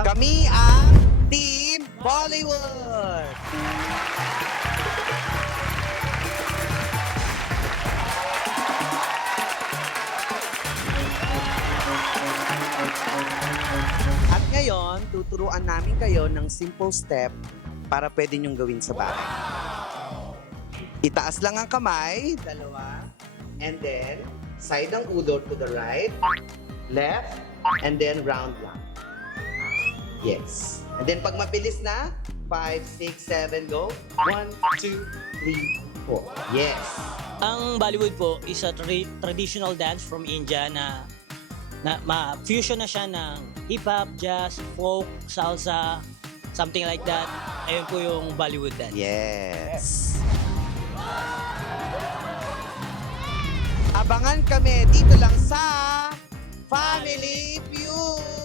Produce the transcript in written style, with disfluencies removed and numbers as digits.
Kami ang Team Bollywood! At ngayon, tuturuan namin kayo ng simple step para pwede nyong gawin sa bahay. Itaas lang ang kamay, dalawa, and then side ang ulo to the right, left, and then round lang. Yes. And then pag mabilis na, 5, 6, 7, go. 1, 2, 3, 4. Yes. Ang Bollywood po is a traditional dance from India na fusion na siya ng hip-hop, jazz, folk, salsa, something like that. Ayun po yung Bollywood dance. Yes. Abangan kami dito lang sa Family Feud!